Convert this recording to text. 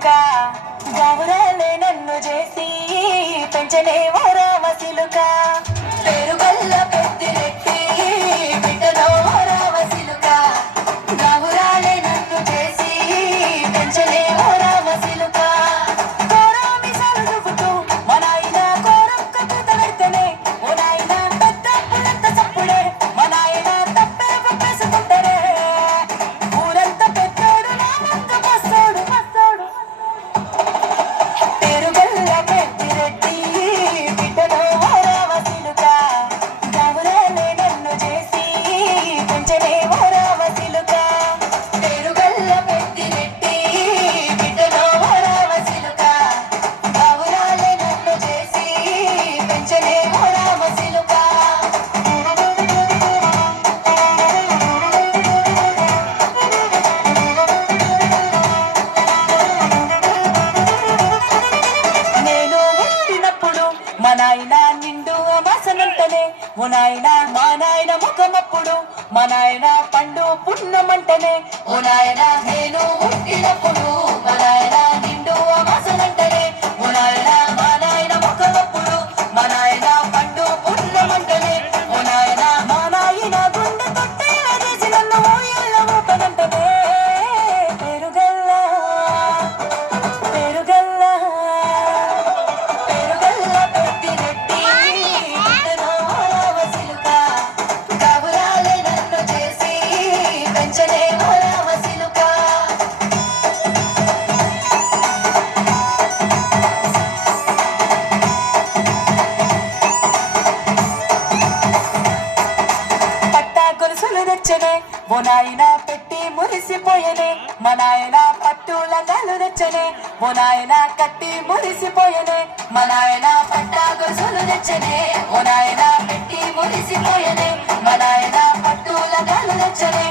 సిలుక గౌరాలే నన్ను చేసి పెంచనే ఓ రామ సిలుక పేరుగల్ల పెద్దిరెట్టి బిడ్డలో ఓ రామ సిలుక గౌరాలే నన్ను చేసి పెంచనే ఓ రామ సిలుక కోరామి సలుగుతూ మా నాయన కోరక్క కూత పెడితేనే ఓ నాయన పెద్ద పులంత చప్పుడే మా నాయన తప్పే ఒప్పేసుకుంటారే ఊరంత పెద్దోడు నా ముందు వస్తాడు పేరుగల్ల పెద్దిరెడ్డి బిడ్డలో ఓ రామ సిలుక గౌరాలే నన్ను చేసి పెంచనే ఓ రామ సిలుక పేరుగల్ల పెద్దిరెడ్డి బిడ్డలో ఓ రామ సిలుక గౌరాలే నన్ను చేసి పెంచనే ఓ రామ సిలుక నేను పుట్టినప్పుడు మా నాయన నిండు అమాసనంటనే ఓ నాయన మా నాయన ముఖమప్పుడు మా నాయన పండు పున్నమంటనే ఓ నాయన నేను పుట్టినప్పుడు మా నాయన నిండు అమాసనంటనే ఓ నాయన మా నాయన ముఖమప్పుడు మా నాయన పండు పున్నమంటనే ఓ నాయన మా నాయన గుండె తొట్టేలా చేసి నన్ను ఊయల్ల ఊపనంటనే పేరుగల్ల పేరుగల్ల పేరుగల్ల పెద్దిరెడ్డి బిడ్డలో ఓ రామ సిలుక గౌరాలే నన్ను చేసి పెంచనే ఓ రామ సిలుక పట్టా గొలుసులు తెచ్చనే ఓ నాయన పెట్టి మురిసిపోయనే మా నాయన పట్టు లంగాలు తెచ్చనే ఓ నాయన కట్టి మురిసిపోయనే మా నాయన పట్టా గొలుసులు తెచ్చనే ఓ నాయన పెట్టి మురిసిపోయనే మా నాయన పట్టు లంగాలు తెచ్చనే